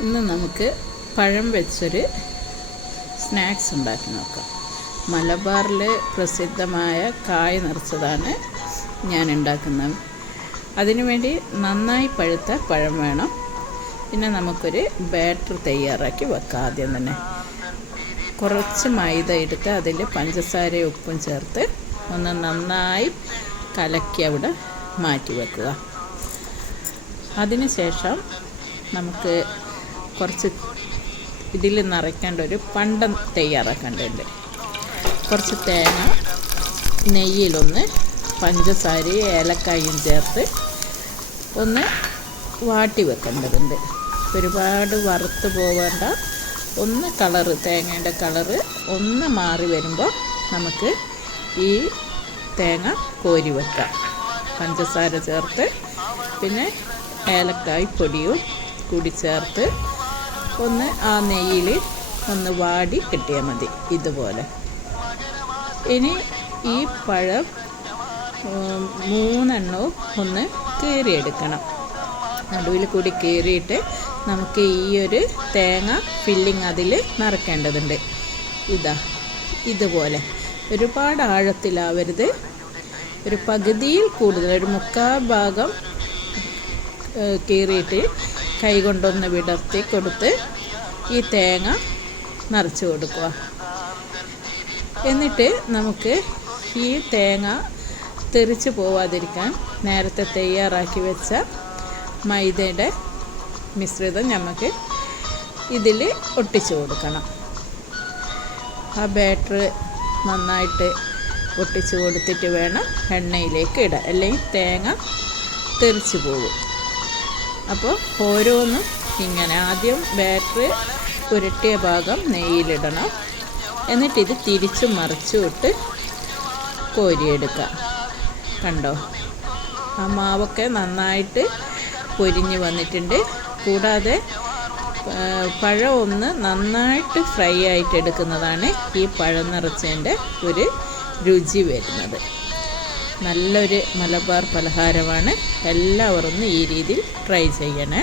ഇന്ന് നമുക്ക് പഴം വെച്ചൊരു സ്നാക്സ് ഉണ്ടാക്കി നോക്കാം. മലബാറിൽ പ്രസിദ്ധമായ കായ നിറച്ചതാണ് ഞാൻ ഉണ്ടാക്കുന്നത്. അതിനുവേണ്ടി നന്നായി പഴുത്ത പഴം വേണം. പിന്നെ നമുക്കൊരു ബാറ്റർ തയ്യാറാക്കി വെക്കാം ആദ്യം തന്നെ. കുറച്ച് മൈദ എടുത്ത് അതിൽ പഞ്ചസാരയും ഉപ്പും ചേർത്ത് ഒന്ന് നന്നായി കലക്കി അവിടെ മാറ്റി വെക്കുക. അതിനുശേഷം നമുക്ക് കുറച്ച് ഇതിൽ നിറയ്ക്കേണ്ട ഒരു പണ്ടം തയ്യാറാക്കേണ്ടതുണ്ട് കുറച്ച് തേങ്ങ നെയ്യിലൊന്ന് പഞ്ചസാരയും ഏലക്കായും ചേർത്ത് ഒന്ന് വാട്ടി വെക്കേണ്ടതുണ്ട്. ഒരുപാട് വറുത്ത് പോവേണ്ട. ഒന്ന് കളറ് തേങ്ങയുടെ കളറ് ഒന്ന് മാറി വരുമ്പോൾ നമുക്ക് ഈ തേങ്ങ കോരി വെക്കാം. പഞ്ചസാര ചേർത്ത് പിന്നെ ഏലക്കായ് പൊടിയും കൂടി ചേർത്ത് ഒന്ന് ആ നെയ്യിൽ ഒന്ന് വാടി കിട്ടിയാൽ മതി ഇതുപോലെ. ഇനി ഈ പഴം മൂന്നെണ്ണവും ഒന്ന് കീറിയെടുക്കണം. നടുവിൽ കൂടി കീറിയിട്ട് നമുക്ക് ഈ ഒരു തേങ്ങ ഫില്ലിങ് അതിൽ നിറക്കേണ്ടതുണ്ട്. ഇതാ ഇതുപോലെ. ഒരുപാട് ആഴത്തിലാവരുത്. ഒരു പകുതിയിൽ കൂടുതൽ ഒരു മുക്കാൽ ഭാഗം കീറിയിട്ട് കൈ കൊണ്ടൊന്ന് വിടർത്തി കൊടുത്ത് ഈ തേങ്ങ നിറച്ച് കൊടുക്കുക. എന്നിട്ട് നമുക്ക് ഈ തേങ്ങ തെറിച്ച് പോവാതിരിക്കാൻ നേരത്തെ തയ്യാറാക്കി വെച്ച മൈദയുടെ മിശ്രിതം നമുക്ക് ഇതിൽ ഒട്ടിച്ചു കൊടുക്കണം. ആ ബാറ്റർ നന്നായിട്ട് ഒട്ടിച്ചു കൊടുത്തിട്ട് വേണം എണ്ണയിലേക്ക് ഇടാൻ. അല്ലെങ്കിൽ തേങ്ങ തെറിച്ച് പോകും അപ്പോൾ ഓരോന്നും ഇങ്ങനെ ആദ്യം ബാറ്ററി പുരട്ടിയ ഭാഗം നെയ്യിലിടണം. എന്നിട്ട് ഇത് തിരിച്ചും മറിച്ചും ഇട്ട് കോരിയെടുക്കാം കണ്ടോ? ആ മാവൊക്കെ നന്നായിട്ട് പൊരിഞ്ഞ് വന്നിട്ടുണ്ട്. കൂടാതെ പഴം ഒന്ന് നന്നായിട്ട് ഫ്രൈ ആയിട്ട് എടുക്കുന്നതാണ് ഈ പഴം നിറച്ചതിന്റെ ഒരു രുചി വരുന്നത്. നല്ലൊരു മലബാർ പലഹാരമാണ്. എല്ലാവരും ഈ രീതിയിൽ ട്രൈ ചെയ്യണേ.